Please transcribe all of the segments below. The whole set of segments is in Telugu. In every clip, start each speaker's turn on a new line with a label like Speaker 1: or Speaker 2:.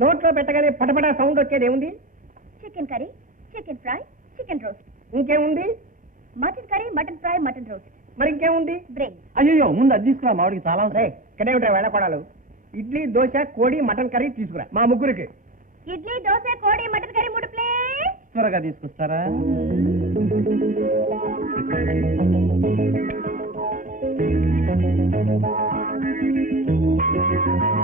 Speaker 1: నోట్లో పెట్టగానే పటపట సౌండ్ వచ్చేది ఏముంది?
Speaker 2: Chicken curry chicken fry chicken roast.
Speaker 1: ఇంకేముంది?
Speaker 2: Mutton curry mutton fry mutton roast.
Speaker 1: మరి ఇంకేముంది
Speaker 2: బ్రెయిన్
Speaker 3: అయ్యో ముందు అది తీసుకురా మామిడికి చాలా
Speaker 1: రే ఇక్కడే ఉంటాయి వెళ్ళకూడాలు ఇడ్లీ దోశ కోడి మటన్ కర్రీ తీసుకురా మా ముగ్గురికి.
Speaker 2: ఇడ్లీ దోశ కోడి మటన్ కర్రీ మూడు ప్లేట్
Speaker 3: త్వరగా తీసుకొస్తారా?
Speaker 1: ఏంటి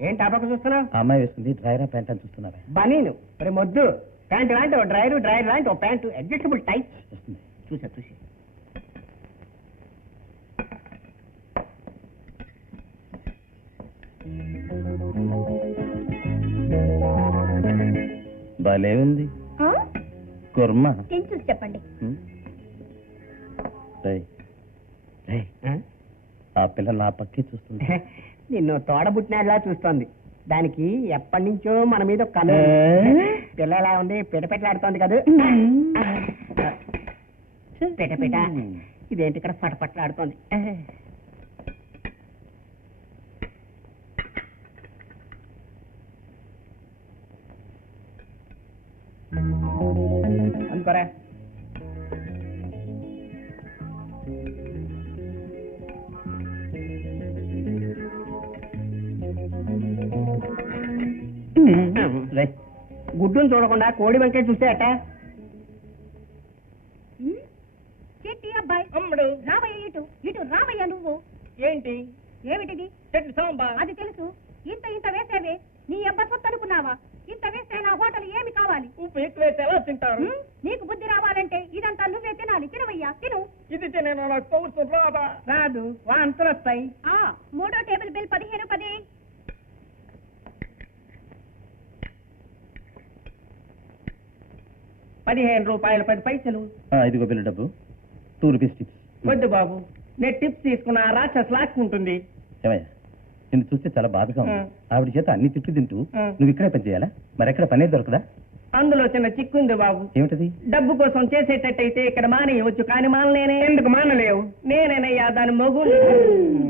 Speaker 1: ఏంటి ఆ. పక్క చూస్తున్నావు?
Speaker 3: అమ్మాయి వేసుకుంది డ్రైరా ప్యాంట్ అని చూస్తున్నారా
Speaker 1: బనీను. మరి మొద్దు. ప్యాంట్ లాంటి ఓ డ్రైరు డ్రైర్ లాంటి ఓ ప్యాంటు. అడ్జస్టబుల్ టైప్
Speaker 3: వస్తుంది.
Speaker 1: చూసా చూసి.
Speaker 3: భలే ఉంది. కుర్మ.
Speaker 2: చూసి చెప్పండి.
Speaker 1: ఆ?
Speaker 3: పిల్ల నా పక్కే చూస్తుంది.
Speaker 1: నిన్ను తోడబుట్టినాడులా చూస్తోంది. దానికి ఎప్పటి నుంచో మన మీద
Speaker 3: ఏ?
Speaker 1: పిల్ల ఎలా ఉంది పిటపెట్లాడుతోంది కదా. పిట పిట ఇదేంటి ఇక్కడ పటపట్లాడుతోంది? అనుకోరా గుడ్డును చూడకుండా కోడి వంకాయ చూస్తే అట్ట
Speaker 2: చెట్టి అబ్బాయి?
Speaker 1: అమ్మడు.
Speaker 2: రామయ్య ఇటు ఇటు రామయ్య నువ్వు.
Speaker 1: ఏంటి?
Speaker 2: ఏమిటిది?
Speaker 1: చెట్టు సాంబార్
Speaker 2: అది తెలుసు. ఇంత ఇంత వేసేవే నీ అబ్బ సొత్తు అనుకున్నావా? ఇంత వేస్తే నా హోటల్ ఏమి కావాలి?
Speaker 1: ఉప్పు ఎక్కువ వేస్తే ఎలా తింటారు?
Speaker 2: నీకు బుద్ధి రావాలంటే ఇదంతా నువ్వే తినాలి. తినవయ్యా తిను.
Speaker 1: ఇది తినేను నాకు రాదా? రాదు వాంతులు వస్తాయి
Speaker 2: ఆ మూడో టేబుల్ బిల్ పదిహేను పది.
Speaker 1: పదిహేను రూపాయలు పది పైసలు.
Speaker 3: ఆ, ఇదిగో బిల్లు డబ్బు. Two rupees tips.
Speaker 1: వద్దు బాబు నేను టిప్స్ తీసుకున్న రాక్షస్ లాక్కుంటుంది
Speaker 3: ఏమయ్యా నిన్ను చూస్తే చాలా బాధగా ఉంది. ఆవిడ చేత అన్ని తిట్లు తింటూ. నువ్వు ఇక్కడే పని చేయాలా? మరి ఎక్కడ పనే దొరకదా?
Speaker 1: అందులో చిన్న చిక్కుంది బాబు.
Speaker 3: ఏమిటది?
Speaker 1: డబ్బు కోసం చేసేటట్టయితే ఇక్కడ మానేయవచ్చు కానీ మానలేనే. ఎందుకు మానలేవు? నేనేనయ్యా దాని మొగు